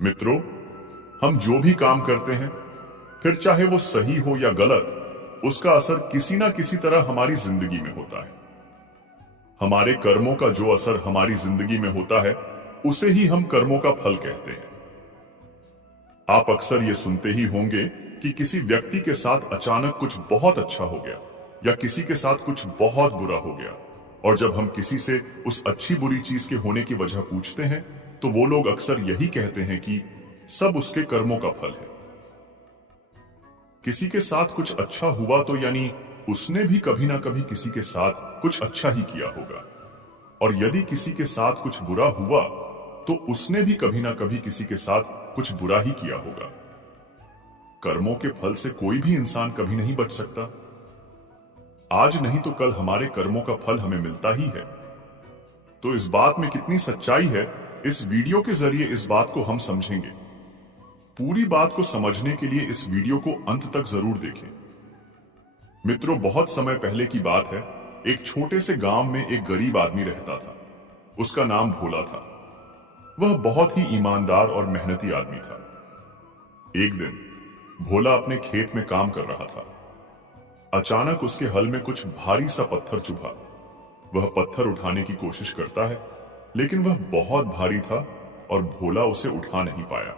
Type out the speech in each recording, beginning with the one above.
मित्रों, हम जो भी काम करते हैं, फिर चाहे वो सही हो या गलत, उसका असर किसी ना किसी तरह हमारी जिंदगी में होता है। हमारे कर्मों का जो असर हमारी जिंदगी में होता है, उसे ही हम कर्मों का फल कहते हैं। आप अक्सर ये सुनते ही होंगे कि किसी व्यक्ति के साथ अचानक कुछ बहुत अच्छा हो गया या किसी के साथ कुछ बहुत बुरा हो गया। और जब हम किसी से उस अच्छी बुरी चीज के होने की वजह पूछते हैं, तो वो लोग अक्सर यही कहते हैं कि सब उसके कर्मों का फल है। किसी के साथ कुछ अच्छा हुआ तो यानी उसने भी कभी ना कभी किसी के साथ कुछ अच्छा ही किया होगा। और यदि किसी के साथ कुछ बुरा हुआ, तो उसने भी कभी ना कभी किसी के साथ कुछ बुरा ही किया होगा। कर्मों के फल से कोई भी इंसान कभी नहीं बच सकता। आज नहीं तो कल हमारे कर्मों का फल हमें मिलता ही है। तो इस बात में कितनी सच्चाई है, इस वीडियो के जरिए इस बात को हम समझेंगे। पूरी बात को समझने के लिए इस वीडियो को अंत तक जरूर देखें। मित्रों, बहुत समय पहले की बात है। एक छोटे से गांव में एक गरीब आदमी रहता था। उसका नाम भोला था। वह बहुत ही ईमानदार और मेहनती आदमी था। एक दिन भोला अपने खेत में काम कर रहा था। अचानक उसके हल में कुछ भारी सा पत्थर चुभा। वह पत्थर उठाने की कोशिश करता है, लेकिन वह बहुत भारी था और भोला उसे उठा नहीं पाया।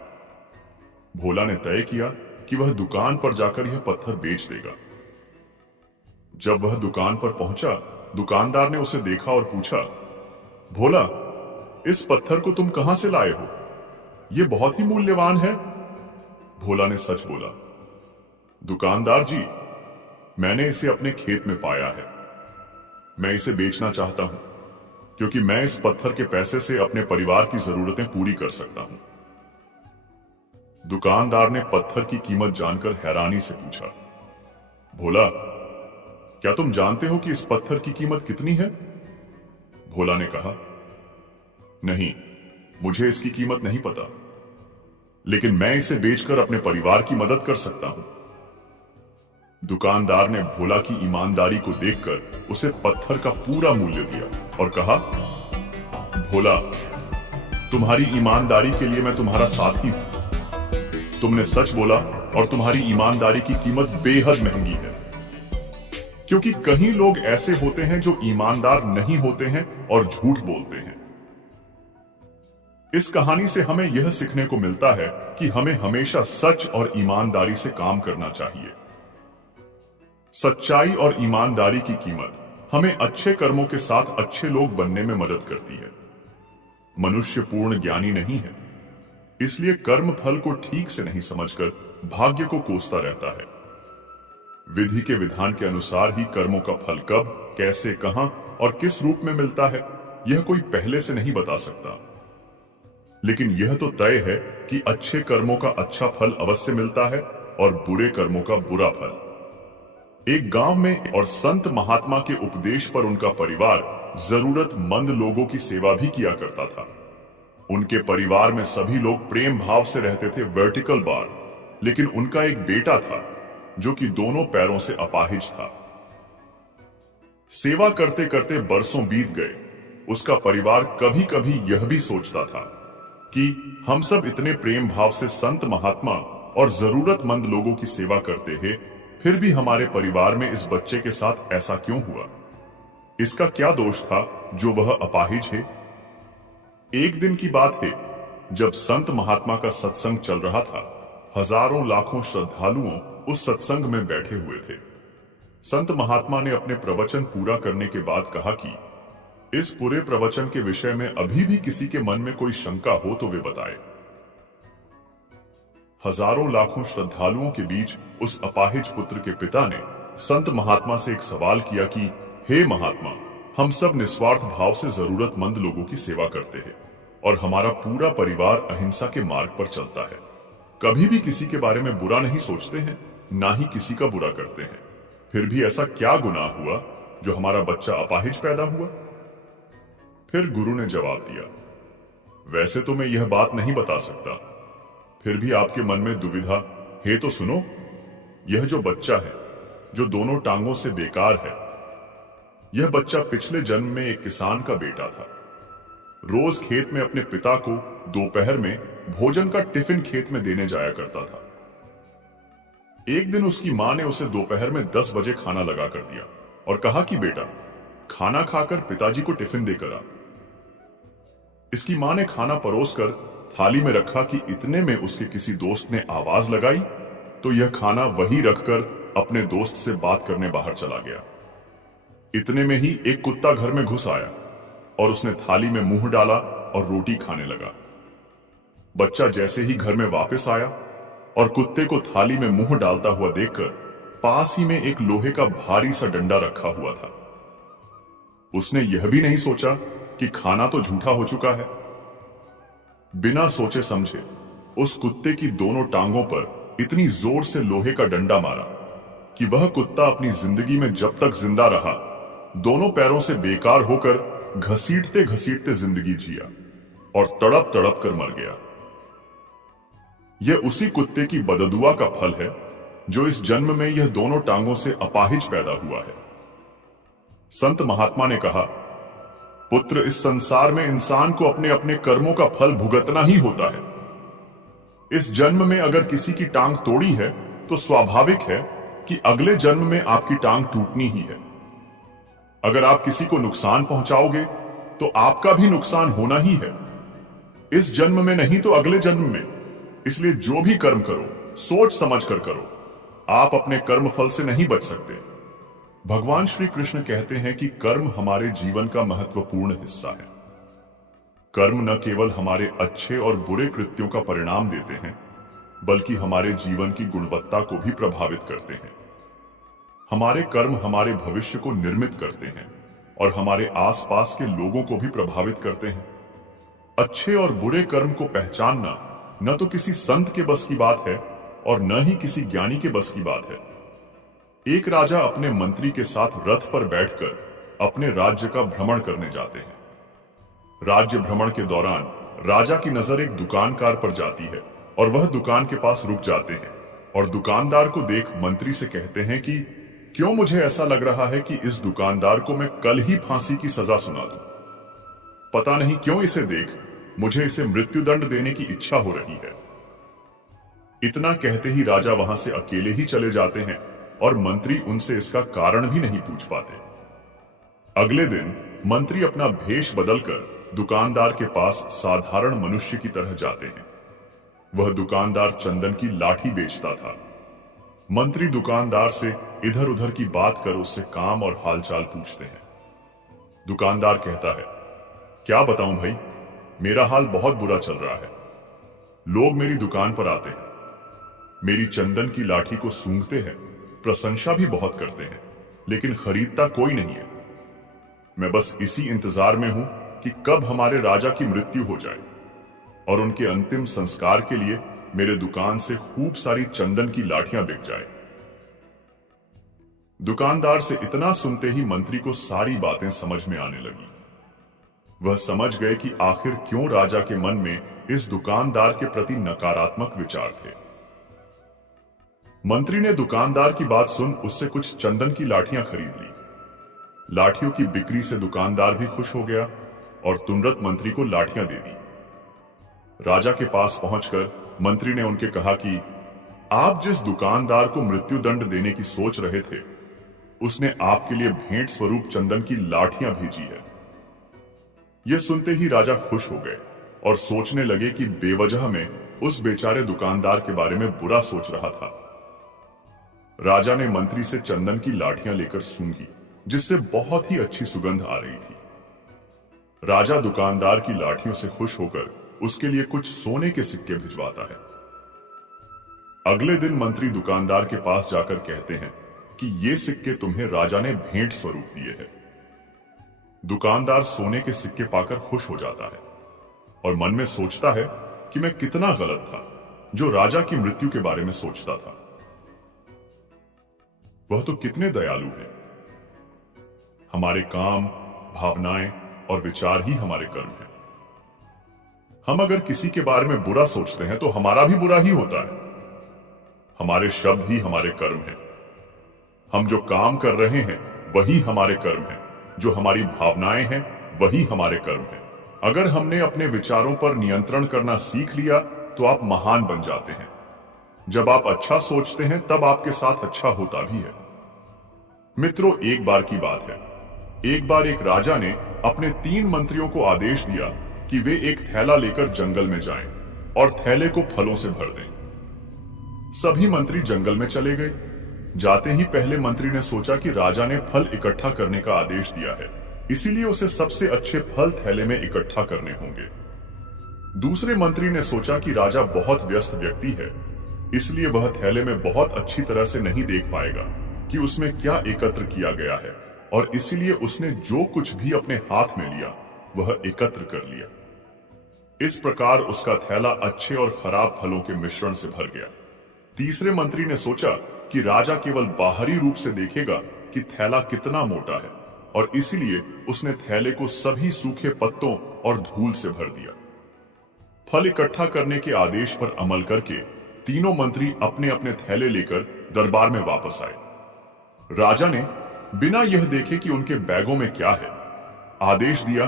भोला ने तय किया कि वह दुकान पर जाकर यह पत्थर बेच देगा। जब वह दुकान पर पहुंचा, दुकानदार ने उसे देखा और पूछा, भोला, इस पत्थर को तुम कहां से लाए हो? यह बहुत ही मूल्यवान है। भोला ने सच बोला, दुकानदार जी, मैंने इसे अपने खेत में पाया है। मैं इसे बेचना चाहता हूं, क्योंकि मैं इस पत्थर के पैसे से अपने परिवार की जरूरतें पूरी कर सकता हूं। दुकानदार ने पत्थर की कीमत जानकर हैरानी से पूछा, भोला, क्या तुम जानते हो कि इस पत्थर की कीमत कितनी है? भोला ने कहा, नहीं, मुझे इसकी कीमत नहीं पता, लेकिन मैं इसे बेचकर अपने परिवार की मदद कर सकता हूं। दुकानदार ने भोला की ईमानदारी को देखकर उसे पत्थर का पूरा मूल्य दिया और कहा, भोला, तुम्हारी ईमानदारी के लिए मैं तुम्हारा साथी हूं। तुमने सच बोला और तुम्हारी ईमानदारी की कीमत बेहद महंगी है। क्योंकि कई लोग ऐसे होते हैं जो ईमानदार नहीं होते हैं और झूठ बोलते हैं। इस कहानी से हमें यह सीखने को मिलता है कि हमें हमेशा सच और ईमानदारी से काम करना चाहिए। सच्चाई और ईमानदारी की कीमत हमें अच्छे कर्मों के साथ अच्छे लोग बनने में मदद करती है। मनुष्य पूर्ण ज्ञानी नहीं है, इसलिए कर्म फल को ठीक से नहीं समझकर भाग्य को कोसता रहता है। विधि के विधान के अनुसार ही कर्मों का फल कब, कैसे, कहां और किस रूप में मिलता है, यह कोई पहले से नहीं बता सकता। लेकिन यह तो तय है कि अच्छे कर्मों का अच्छा फल अवश्य मिलता है और बुरे कर्मों का बुरा फल। एक गांव में और संत महात्मा के उपदेश पर उनका परिवार जरूरतमंद लोगों की सेवा भी किया करता था। उनके परिवार में सभी लोग प्रेम भाव से रहते थे, वर्टिकल बार। लेकिन उनका एक बेटा था जो कि दोनों पैरों से अपाहिज था। सेवा करते करते बरसों बीत गए। उसका परिवार कभी कभी यह भी सोचता था कि हम सब इतने प्रेम भाव से संत महात्मा और जरूरतमंद लोगों की सेवा करते हैं, फिर भी हमारे परिवार में इस बच्चे के साथ ऐसा क्यों हुआ? इसका क्या दोष था जो वह अपाहिज है? एक दिन की बात है, जब संत महात्मा का सत्संग चल रहा था। हजारों लाखों श्रद्धालुओं उस सत्संग में बैठे हुए थे। संत महात्मा ने अपने प्रवचन पूरा करने के बाद कहा कि इस पूरे प्रवचन के विषय में अभी भी किसी के मन में कोई शंका हो तो वे बताए। हजारों लाखों श्रद्धालुओं के बीच उस अपाहिज पुत्र के पिता ने संत महात्मा से एक सवाल किया कि हे महात्मा, हम सब निस्वार्थ भाव से जरूरतमंद लोगों की सेवा करते हैं और हमारा पूरा परिवार अहिंसा के मार्ग पर चलता है। कभी भी किसी के बारे में बुरा नहीं सोचते हैं, ना ही किसी का बुरा करते हैं। फिर भी ऐसा क्या गुनाह हुआ जो हमारा बच्चा अपाहिज पैदा हुआ? फिर गुरु ने जवाब दिया, वैसे तो मैं यह बात नहीं बता सकता, फिर भी आपके मन में दुविधा है तो सुनो। यह जो बच्चा है, जो दोनों टांगों से बेकार है, यह बच्चा पिछले जन्म में एक किसान का बेटा था। रोज खेत में अपने पिता को दोपहर में भोजन का टिफिन खेत में देने जाया करता था। एक दिन उसकी मां ने उसे दोपहर में 10 बजे खाना लगा कर दिया और कहा कि बेटा, खाना खाकर पिताजी को टिफिन देकर आ। इसकी मां ने खाना परोसकर थाली में रखा कि इतने में उसके किसी दोस्त ने आवाज लगाई तो यह खाना वही रखकर अपने दोस्त से बात करने बाहर चला गया। इतने में ही एक कुत्ता घर में घुस आया और उसने थाली में मुंह डाला और रोटी खाने लगा। बच्चा जैसे ही घर में वापस आया और कुत्ते को थाली में मुंह डालता हुआ देखकर पास ही में एक लोहे का भारी सा डंडा रखा हुआ था। उसने यह भी नहीं सोचा कि खाना तो झूठा हो चुका है। बिना सोचे समझे उस कुत्ते की दोनों टांगों पर इतनी जोर से लोहे का डंडा मारा कि वह कुत्ता अपनी जिंदगी में जब तक जिंदा रहा दोनों पैरों से बेकार होकर घसीटते घसीटते जिंदगी जिया और तड़प तड़प कर मर गया। यह उसी कुत्ते की बददुआ का फल है जो इस जन्म में यह दोनों टांगों से अपाहिज पैदा हुआ है। संत महात्मा ने कहा, पुत्र, इस संसार में इंसान को अपने अपने कर्मों का फल भुगतना ही होता है। इस जन्म में अगर किसी की टांग तोड़ी है तो स्वाभाविक है कि अगले जन्म में आपकी टांग टूटनी ही है। अगर आप किसी को नुकसान पहुंचाओगे तो आपका भी नुकसान होना ही है, इस जन्म में नहीं तो अगले जन्म में। इसलिए जो भी कर्म करो सोच समझ कर करो, आप अपने कर्म फल से नहीं बच सकते। भगवान श्री कृष्ण कहते हैं कि कर्म हमारे जीवन का महत्वपूर्ण हिस्सा है। कर्म न केवल हमारे अच्छे और बुरे कृत्यों का परिणाम देते हैं बल्कि हमारे जीवन की गुणवत्ता को भी प्रभावित करते हैं। हमारे कर्म हमारे भविष्य को निर्मित करते हैं और हमारे आसपास के लोगों को भी प्रभावित करते हैं। अच्छे और बुरे कर्म को पहचानना न तो किसी संत के बस की बात है और न ही किसी ज्ञानी के बस की बात है। एक राजा अपने मंत्री के साथ रथ पर बैठकर अपने राज्य का भ्रमण करने जाते हैं। राज्य भ्रमण के दौरान राजा की नजर एक दुकानकार पर जाती है और वह दुकान के पास रुक जाते हैं और दुकानदार को देख मंत्री से कहते हैं कि क्यों मुझे ऐसा लग रहा है कि इस दुकानदार को मैं कल ही फांसी की सजा सुना दूं। पता नहीं क्यों इसे देख मुझे इसे मृत्युदंड देने की इच्छा हो रही है। इतना कहते ही राजा वहां से अकेले ही चले जाते हैं और मंत्री उनसे इसका कारण भी नहीं पूछ पाते। अगले दिन मंत्री अपना भेष बदलकर दुकानदार के पास साधारण मनुष्य की तरह जाते हैं। वह दुकानदार चंदन की लाठी बेचता था। मंत्री दुकानदार से इधर उधर की बात कर उससे काम और हालचाल पूछते हैं। दुकानदार कहता है, क्या बताऊं भाई, मेरा हाल बहुत बुरा चल रहा है। लोग मेरी दुकान पर आते हैं, मेरी चंदन की लाठी को सूंघते हैं, प्रशंसा भी बहुत करते हैं, लेकिन खरीदता कोई नहीं है। मैं बस इसी इंतजार में हूं कि कब हमारे राजा की मृत्यु हो जाए और उनके अंतिम संस्कार के लिए मेरे दुकान से खूब सारी चंदन की लाठियां बिक जाए। दुकानदार से इतना सुनते ही मंत्री को सारी बातें समझ में आने लगी। वह समझ गए कि आखिर क्यों राजा के मन में इस दुकानदार के प्रति नकारात्मक विचार थे। मंत्री ने दुकानदार की बात सुन उससे कुछ चंदन की लाठियां खरीद ली। लाठियों की बिक्री से दुकानदार भी खुश हो गया और तुरंत मंत्री को लाठियां दे दी। राजा के पास पहुंचकर मंत्री ने उनके कहा कि आप जिस दुकानदार को मृत्युदंड देने की सोच रहे थे उसने आपके लिए भेंट स्वरूप चंदन की लाठियां भेजी है। यह सुनते ही राजा खुश हो गए और सोचने लगे कि बेवजह में उस बेचारे दुकानदार के बारे में बुरा सोच रहा था। राजा ने मंत्री से चंदन की लाठियां लेकर सूंघी, जिससे बहुत ही अच्छी सुगंध आ रही थी। राजा दुकानदार की लाठियों से खुश होकर उसके लिए कुछ सोने के सिक्के भिजवाता है। अगले दिन मंत्री दुकानदार के पास जाकर कहते हैं कि ये सिक्के तुम्हें राजा ने भेंट स्वरूप दिए हैं। दुकानदार सोने के सिक्के पाकर खुश हो जाता है और मन में सोचता है कि मैं कितना गलत था जो राजा की मृत्यु के बारे में सोचता था। वह तो कितने दयालु हैं। हमारे काम, भावनाएं और विचार ही हमारे कर्म हैं। हम अगर किसी के बारे में बुरा सोचते हैं तो हमारा भी बुरा ही होता है। हमारे शब्द ही हमारे कर्म हैं। हम जो काम कर रहे हैं वही हमारे कर्म हैं। जो हमारी भावनाएं हैं वही हमारे कर्म हैं। अगर हमने अपने विचारों पर नियंत्रण करना सीख लिया तो आप महान बन जाते हैं। जब आप अच्छा सोचते हैं तब आपके साथ अच्छा होता भी है। मित्रों, एक बार की बात है, एक बार एक राजा ने अपने 3 मंत्रियों को आदेश दिया कि वे एक थैला लेकर जंगल में जाएं और थैले को फलों से भर दें। सभी मंत्री जंगल में चले गए। जाते ही पहले मंत्री ने सोचा कि राजा ने फल इकट्ठा करने का आदेश दिया है, इसीलिए उसे सबसे अच्छे फल थैले में इकट्ठा करने होंगे। दूसरे मंत्री ने सोचा कि राजा बहुत व्यस्त व्यक्ति है, इसलिए वह थैले में बहुत अच्छी तरह से नहीं देख पाएगा कि उसमें क्या एकत्र किया गया है, और इसीलिए उसने जो कुछ भी अपने हाथ में लिया वह एकत्र कर लिया। इस प्रकार उसका थैला अच्छे और खराब फलों के मिश्रण से भर गया। तीसरे मंत्री ने सोचा कि राजा केवल बाहरी रूप से देखेगा कि थैला कितना मोटा है, और इसीलिए उसने थैले को सभी सूखे पत्तों और धूल से भर दिया। फल इकट्ठा करने के आदेश पर अमल करके तीनों मंत्री अपने अपने थैले लेकर दरबार में वापस आए। राजा ने बिना यह देखे कि उनके बैगों में क्या है, आदेश दिया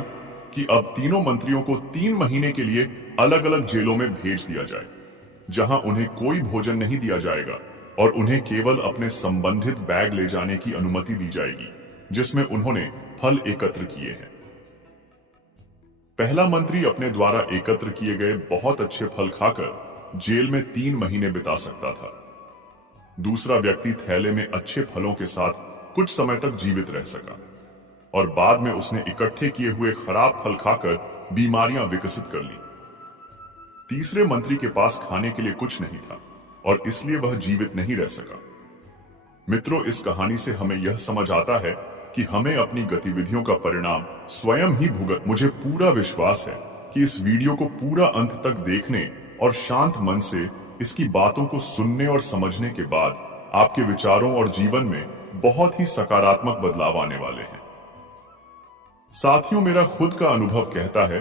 कि अब तीनों मंत्रियों को 3 महीने के लिए अलग अलग जेलों में भेज दिया जाए, जहां उन्हें कोई भोजन नहीं दिया जाएगा और उन्हें केवल अपने संबंधित बैग ले जाने की अनुमति दी जाएगी जिसमें उन्होंने फल एकत्र किए हैं। पहला मंत्री अपने द्वारा एकत्र किए गए बहुत अच्छे फल खाकर जेल में 3 महीने बिता सकता था। दूसरा व्यक्ति थैले में अच्छे फलों के साथ कुछ समय तक जीवित रह सका, और बाद में उसने इकट्ठे किए हुए खराब फल खाकर बीमारियां विकसित कर ली। तीसरे मंत्री के पास खाने के लिए कुछ नहीं था और इसलिए वह जीवित नहीं रह सका। मित्रों, इस कहानी से हमें यह समझ आता है कि हमें अपनी गतिविधियों का परिणाम स्वयं ही भुगत। मुझे पूरा विश्वास है कि इस वीडियो को पूरा अंत तक देखने और शांत मन से इसकी बातों को सुनने और समझने के बाद आपके विचारों और जीवन में बहुत ही सकारात्मक बदलाव आने वाले हैं। साथियों, मेरा खुद का अनुभव कहता है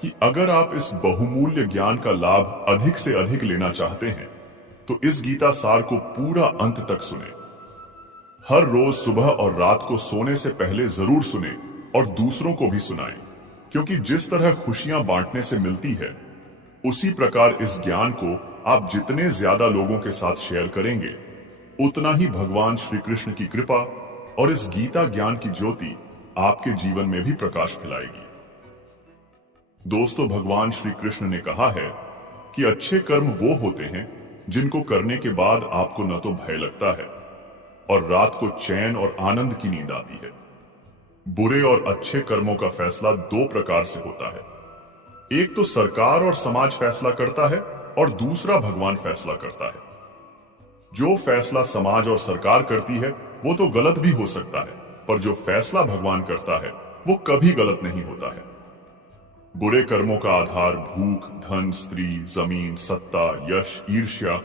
कि अगर आप इस बहुमूल्य ज्ञान का लाभ अधिक से अधिक लेना चाहते हैं तो इस गीता सार को पूरा अंत तक सुने। हर रोज सुबह और रात को सोने से पहले जरूर सुने और दूसरों को भी सुनाएं, क्योंकि जिस तरह खुशियां बांटने से मिलती है उसी प्रकार इस ज्ञान को आप जितने ज्यादा लोगों के साथ शेयर करेंगे उतना ही भगवान श्री कृष्ण की कृपा और इस गीता ज्ञान की ज्योति आपके जीवन में भी प्रकाश फैलाएगी। दोस्तों, भगवान श्री कृष्ण ने कहा है कि अच्छे कर्म वो होते हैं जिनको करने के बाद आपको न तो भय लगता है और रात को चैन और आनंद की नींद आती है। बुरे और अच्छे कर्मों का फैसला 2 प्रकार से होता है। एक तो सरकार और समाज फैसला करता है और दूसरा भगवान फैसला करता है। जो फैसला समाज और सरकार करती है वो तो गलत भी हो सकता है, पर जो फैसला भगवान करता है वो कभी गलत नहीं होता है। बुरे कर्मों का आधार भूख, धन, स्त्री, जमीन, सत्ता, यश, ईर्ष्या